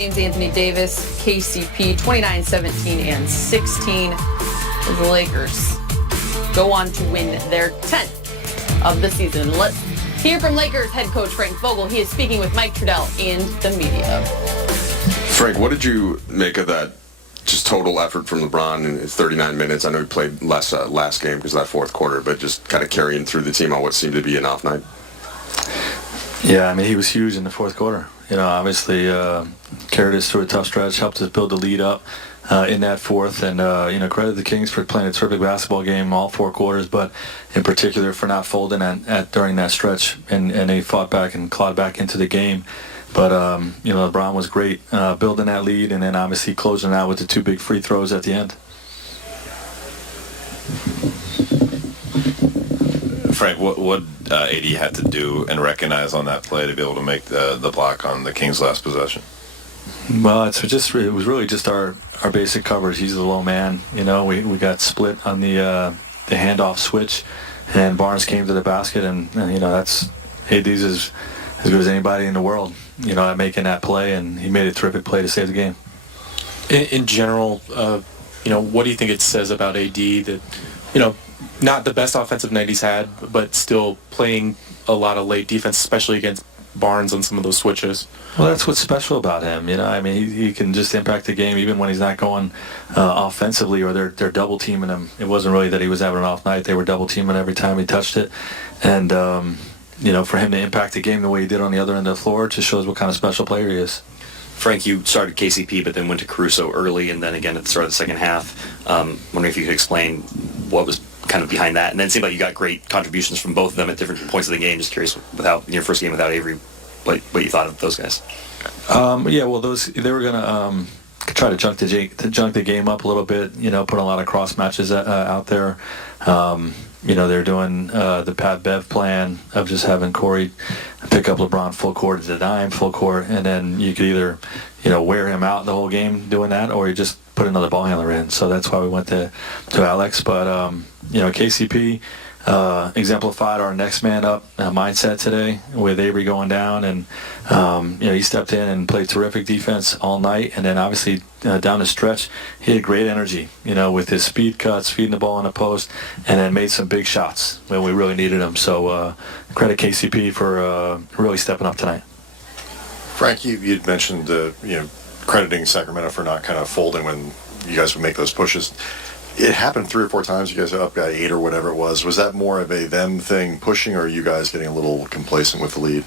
James Anthony Davis, KCP, 29, 17, and 16. The Lakers go on to win their 10th of the season. Let's hear from Lakers head coach Frank Vogel. He is speaking with Mike Trudell and the media. Frank, what did you make of that just total effort from LeBron in his 39 minutes? I know he played less last game because of that fourth quarter, but just kind of carrying through the team on what seemed to be an off night. Yeah, I mean, he was huge in the fourth quarter. You know, obviously carried us through a tough stretch, helped us build the lead up in that fourth. And, credit the Kings for playing a terrific basketball game all four quarters, but in particular for not folding during that stretch. And they fought back and clawed back into the game. But, LeBron was great building that lead and then obviously closing out with the two big free throws at the end. Frank, what AD had to do and recognize on that play to be able to make the block on the Kings' last possession? Well, it was really just our basic coverage. He's the low man. You know, we got split on the handoff switch, and Barnes came to the basket, and that's AD's as good as anybody in the world. You know, at making that play, and he made a terrific play to save the game. In general, what do you think it says about AD that, not the best offensive night he's had, but still playing a lot of late defense, especially against Barnes on some of those switches? Well, that's what's special about him. You know, I mean, he can just impact the game even when he's not going offensively or they're double teaming him. It wasn't really that he was having an off night; they were double teaming every time he touched it, and for him to impact the game the way he did on the other end of the floor, it just shows what kind of special player he is. Frank, you started KCP, but then went to Caruso early, and then again at the start of the second half. Wondering if you could explain what was kind of behind that, and then it seemed like you got great contributions from both of them at different points of the game. Just curious, in your first game without Avery, what you thought of those guys? They were gonna try to junk the game up a little bit. Put a lot of cross matches out there. They're doing the Pat Bev plan of just having Corey pick up LeBron full court, deny him full court, and then you could either wear him out the whole game doing that, or you just put another ball handler in. So that's why we went to Alex. But KCP exemplified our next man up mindset today with Avery going down, and he stepped in and played terrific defense all night, and then obviously down the stretch he had great energy, with his speed cuts, feeding the ball in the post, and then made some big shots when we really needed him. So credit KCP for really stepping up tonight. Frank, you'd mentioned crediting Sacramento for not kind of folding when you guys would make those pushes. It happened 3 or 4 times. You guys are up by 8 or whatever it was. Was that more of a them thing pushing, or are you guys getting a little complacent with the lead?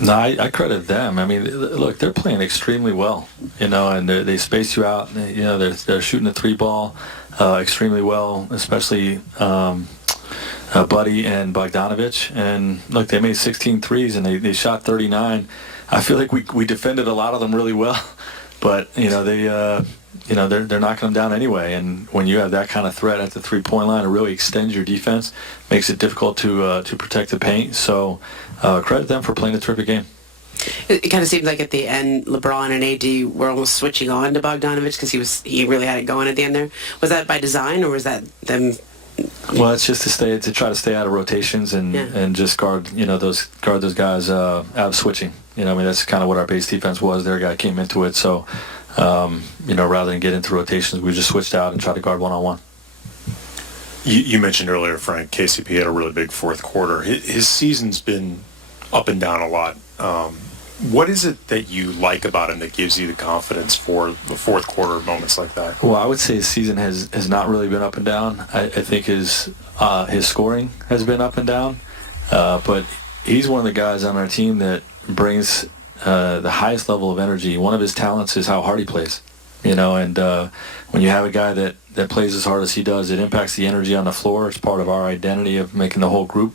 No, I credit them. I mean, look, they're playing extremely well, and they space you out. They're shooting the 3 ball extremely well, especially Buddy and Bogdanovich. And look, they made 16 threes and they shot 39. I feel like we defended a lot of them really well, but they're knocking them down anyway. And when you have that kind of threat at the 3-point line, it really extends your defense, makes it difficult to protect the paint. So credit them for playing a terrific game. It kind of seemed like at the end, LeBron and AD were almost switching on to Bogdanovich because he really had it going at the end there. Was that by design, or was that them? Well, it's just to try to stay out of rotations and just guard those guys out of switching. That's kind of what our base defense was. Their guy came into it, so rather than get into rotations, we just switched out and tried to guard one-on-one. You mentioned earlier, Frank, KCP had a really big fourth quarter. His season's been up and down a lot. What is it that you like about him that gives you the confidence for the fourth quarter moments like that? Well, I would say his season has not really been up and down. I think his scoring has been up and down, but he's one of the guys on our team that brings the highest level of energy. One of his talents is how hard he plays, and when you have a guy that plays as hard as he does, it impacts the energy on the floor. It's part of our identity of making the whole group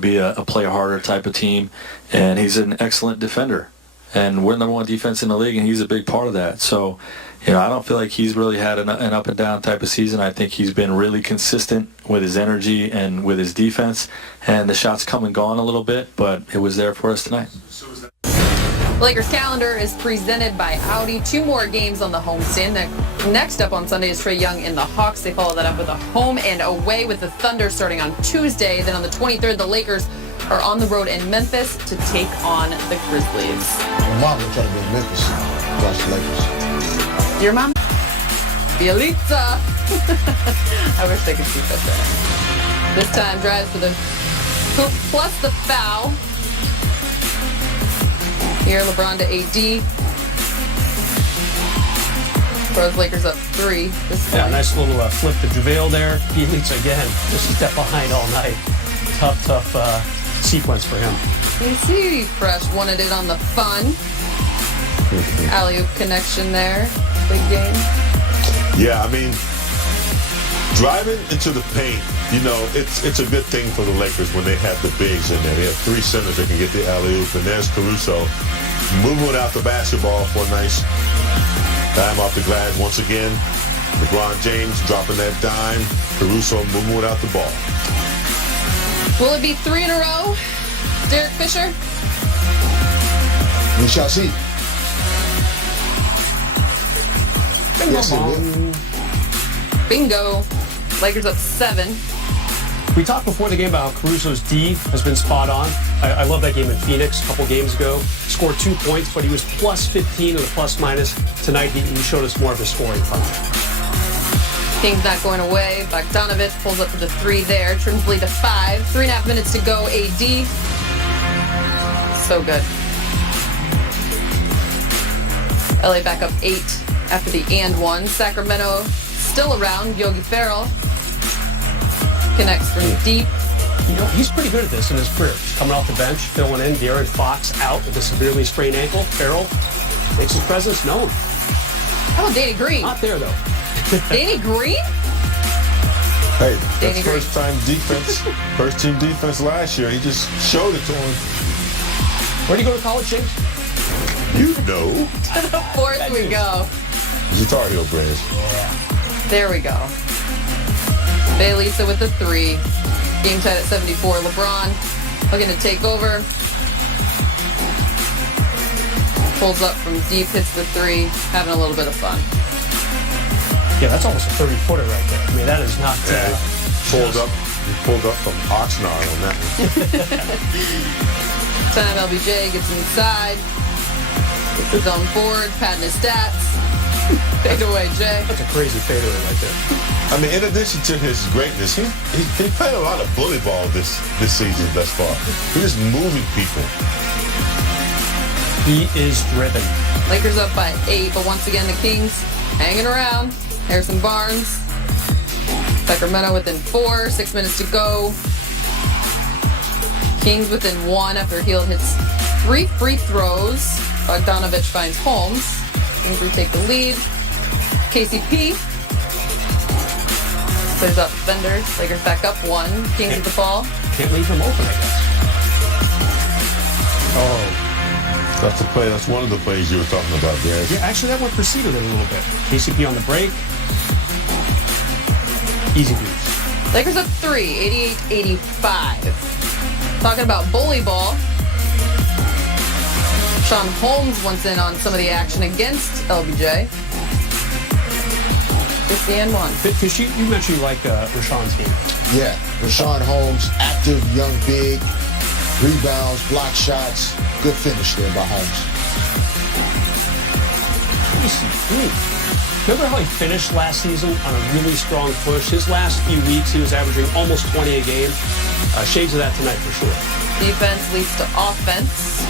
be a play harder type of team, and he's an excellent defender, and we're the number 1 defense in the league, and he's a big part of that. So I don't feel like he's really had an up and down type of season. I think he's been really consistent with his energy and with his defense, and the shots come and gone a little bit, but it was there for us tonight. The Lakers calendar is presented by Audi. 2 more games on the homestand. Next up on Sunday is Trae Young and the Hawks. They follow that up with a home and away with the Thunder starting on Tuesday. Then on the 23rd, the Lakers are on the road in Memphis to take on the Grizzlies. Marvin tried to go to Memphis. Your mom? Bielitsa. I wish they could keep us there. This time drives for the plus the foul. Here, LeBron to AD. Throws Lakers up 3. Yeah, nice little flip to JaVale there. Bielitsa again, just a step behind all night. Tough sequence for him. AC Fresh wanted it on the fun. Alley-oop connection there. Big game. Yeah, I mean, driving into the paint, you know, it's a good thing for the Lakers when they have the bigs in there. They have 3 centers that can get the alley-oop, and there's Caruso moving without the basketball for a nice dime off the glass. Once again, LeBron James dropping that dime. Caruso moving without the ball. Will it be 3 in a row? Derek Fisher? We shall see. Bingo Yes, it bong. Bingo. Lakers up 7. We talked before the game about how Caruso's D has been spot on. I love that game in Phoenix a couple games ago. Scored 2 points, but he was plus 15 in the plus minus. Tonight he showed us more of his scoring punch. Kings not going away. Bogdanovich pulls up for the 3 there. Trims lead to 5. 3.5 minutes to go. AD. So good. LA back up 8 after the and 1. Sacramento still around. Yogi Ferrell connects from deep. You know, he's pretty good at this in his career. He's coming off the bench, filling in. De'Aaron Fox out with a severely sprained ankle. Farrell makes his presence known. How about Danny Green? Not there, though. Danny Green? Hey, Danny that's Green. first-time defense, first-team defense last year. He just showed it to him. Where do you go to college, James? You know. To the 4th we go. He's a Tar Heel branch. There we go. Bielitsa with the 3. Game tied at 74. LeBron looking to take over. Pulls up from deep, hits the 3. Having a little bit of fun. Yeah, that's almost a 30-footer right there. I mean, that is not... Pulled up from Oxnard on that one. Time LBJ gets inside. Gets his own board, patting his stats. Fade away, Jay. That's a crazy fadeaway right there. I mean, in addition to his greatness, he played a lot of bully ball this season thus far. He's just moving people. He is driven. Lakers up by 8, but once again the Kings hanging around. Harrison Barnes. Sacramento within 4, 6 minutes to go. Kings within 1 after Hield hits 3 free throws. Bogdanovich finds Holmes. Kings retake the lead. KCP plays up defenders. Lakers back up 1. Kings with the ball. Can't leave him open, I guess. Oh. That's the play. That's one of the plays you were talking about, Dad. Yeah, actually, that one preceded it a little bit. KCP on the break. Easy beats. Lakers up 3, 88-85. Talking about bully ball. Sean Holmes wants in on some of the action against LBJ. It's the N1. Because you mentioned you like Rashawn's game. Yeah, Rashawn Holmes, active, young, big, rebounds, block shots, good finish there by Holmes. Remember how he finished last season on a really strong push? His last few weeks, he was averaging almost 20 a game. Shades of that tonight for sure. Defense leads to offense.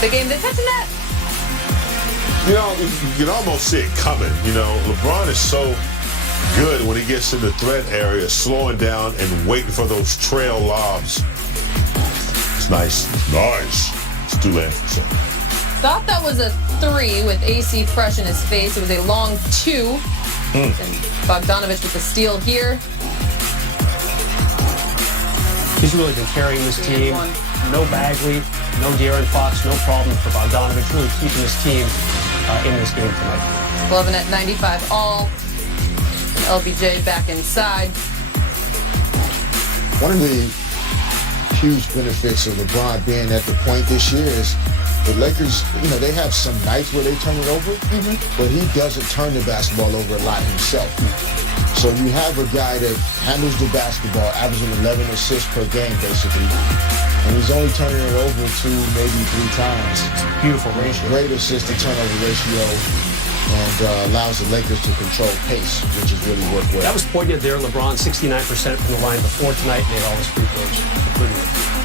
The game they touch net. You know, you can almost see it coming. You know, LeBron is so good when he gets in the threat area, slowing down and waiting for those trail lobs. It's nice. It's nice. It's too late for something. Thought that was a 3 with AC fresh in his face. It was a long 2. And Bogdanovich with the steal here. He's really been carrying this team. No Bagley, no De'Aaron Fox, no problem for Bogdanovich. Really keeping this team in this game tonight. 11 at 95 all. LBJ back inside. One of the huge benefits of LeBron being at the point this year is The Lakers, they have some nights where they turn it over, but he doesn't turn the basketball over a lot himself. So you have a guy that handles the basketball, averaging 11 assists per game, basically. And he's only turning it over 2, maybe 3 times. Beautiful ratio. Great assist to turnover ratio, and allows the Lakers to control pace, which has really worked well. That was poignant there. LeBron, 69% from the line before tonight, made all his free throws, including it.